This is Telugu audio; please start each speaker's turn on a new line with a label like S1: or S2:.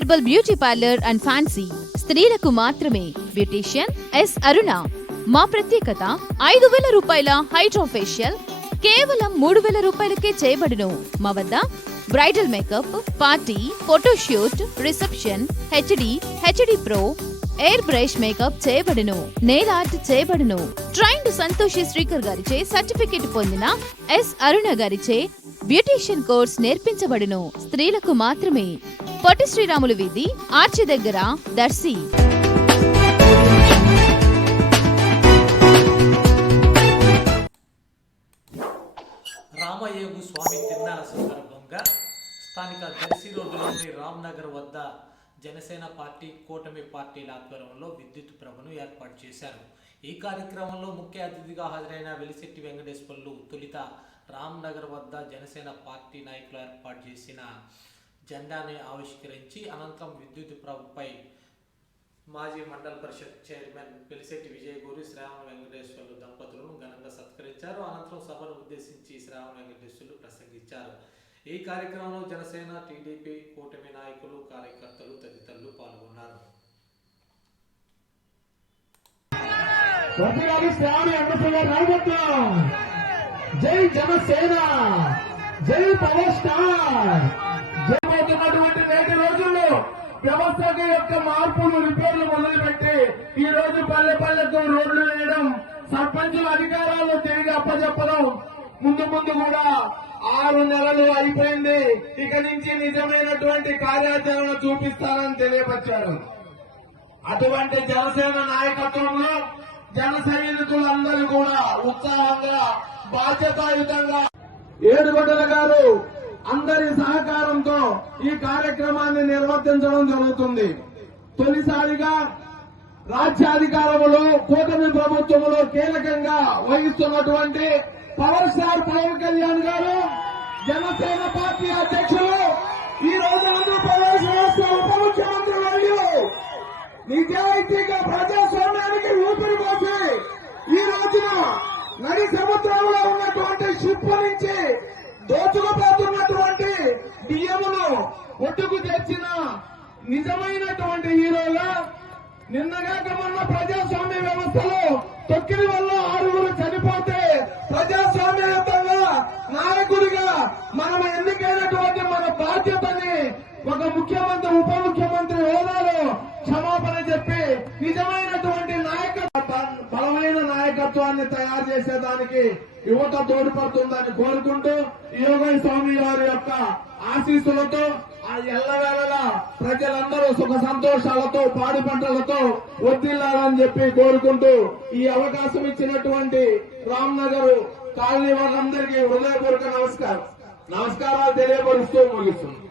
S1: Herbal beauty parlour and fancy స్త్రీలకు మాత్రమే బ్యూటీషియన్ ఎస్ అరుణ మా ప్రత్యేకత ఐదు వేల రూపాయల హైడ్రో ఫేషియల్ కేవలం మూడు వేల రూపాయలకే చేయబడును. మా వద్ద bridal makeup party photoshoot reception HD HD pro air brush makeup చేయబడును. నెయిల్ ఆర్ట్ చేయబడును. ట్రైన్డ్ సంతోషి శ్రీకర్ గారిచే సర్టిఫికెట్ పొందిన ఎస్ అరుణ గారిచే బ్యూటీషియన్ కోర్స్ నేర్పించబడును. స్త్రీలకు మాత్రమే పొట్టి శ్రీరాములు వీధి ఆర్చి దగ్గర దర్శి.
S2: రామయేగు స్వామి తిరునాల సందర్భంగా స్థానిక దర్శి రోడ్డులోని రామ్నగర్ వద్ద జనసేన పార్టీ కూటమి పార్టీల ఆధ్వర్యంలో విద్యుత్ ప్రభను ఏర్పాటు చేశారు. ఈ కార్యక్రమంలో ముఖ్య అతిథిగా హాజరైన వెలిశెట్టి వెంకటేశ్వర్లు తొలిత రామ్నగర్ వద్ద జనసేన పార్టీ నాయకులు ఏర్పాటు చేసిన జెండాని ఆవిష్కరించి అనంతరం విద్యుత్ ప్రభుపై మాజీ మండల పరిషత్ చైర్మన్ పెలిశెట్టి విజయగూరి శ్రావణ వెంకటేశ్వర్లు దంపతులను ఘనంగా సత్కరించారు. అనంతరం సభను ఉద్దేశించి శ్రావణ వెంకటేశ్వర్లు ప్రసంగించారు. ఈ కార్యక్రమంలో జనసేన టీడీపీ కూటమి నాయకులు కార్యకర్తలు తదితరులు పాల్గొన్నారు.
S3: జై జనసేన! జై పవర్ స్టార్! జయమవుతున్నటువంటి నేటి రోజుల్లో వ్యవస్థ యొక్క మార్పులు రిపేర్లు మొదలుపెట్టి ఈ రోజు పల్లె పల్లెకు రోడ్లు వేయడం సర్పంచుల అధికారాలు తిరిగి అప్పచెప్పడం ముందు ముందు కూడా ఆరు నెలలు అయిపోయింది. ఇక నుంచి నిజమైనటువంటి కార్యాచరణ చూపిస్తారని తెలియపరిచారు. అటువంటి జనసేన నాయకత్వంలో జన సైనికులందరూ కూడా ఉత్సాహంగా బాధ్యతాయుతంగా ఏడుగొండల గారు అందరి సహకారంతో ఈ కార్యక్రమాన్ని నిర్వర్తించడం జరుగుతుంది. తొలిసారిగా రాజ్యాధికారములో కూటమి ప్రభుత్వములో కీలకంగా వహిస్తున్నటువంటి పవర్ స్టార్ పవన్ కళ్యాణ్ గారు జనసేన పార్టీ అధ్యక్షులు ఈ రోజు ఆంధ్రప్రదేశ్ రాష్ట్ర ఉప ముఖ్యమంత్రి వర్యులు నిజాయితీగా ప్రజాస్వామ్యానికి ఊపిరి పోసి ఈ రోజున నది సముద్రంలో ఉన్నటువంటి షిప్ నుంచి దోచుకుపోతున్నటువంటి ఒడ్డుకు తెచ్చిన నిజమైనటువంటి హీరోగా నిన్నగాక మొన్న ప్రజాస్వామ్య వ్యవస్థలో తొక్కిడి వల్ల ఆరుగురు చనిపోతే ప్రజాస్వామ్యయుతంగా నాయకుడిగా మనం ఎన్నికైనటువంటి మన బాధ్యతని ఒక ముఖ్యమంత్రి ఉప ముఖ్యమంత్రి హోదాలో క్షమాపణ చెప్పి నిజమైనటువంటి నాయక బలమైన నాయకత్వాన్ని తయారు చేసేదానికి యువత తోడ్పడుతుందని కోరుకుంటూ యోగ స్వామి వారి యొక్క ఆశీస్సులతో ఎల్లవేళలా ప్రజలందరూ సుఖ సంతోషాలతో పాడి పంటలతో వర్దిల్లాలని చెప్పి కోరుకుంటూ ఈ అవకాశం ఇచ్చినటువంటి రామ్ నగర్ కాలనీ వాళ్ళందరికీ హృదయపూర్వక నమస్కారం. నమస్కారాలు తెలియపరుస్తూ ముగిస్తున్నాం.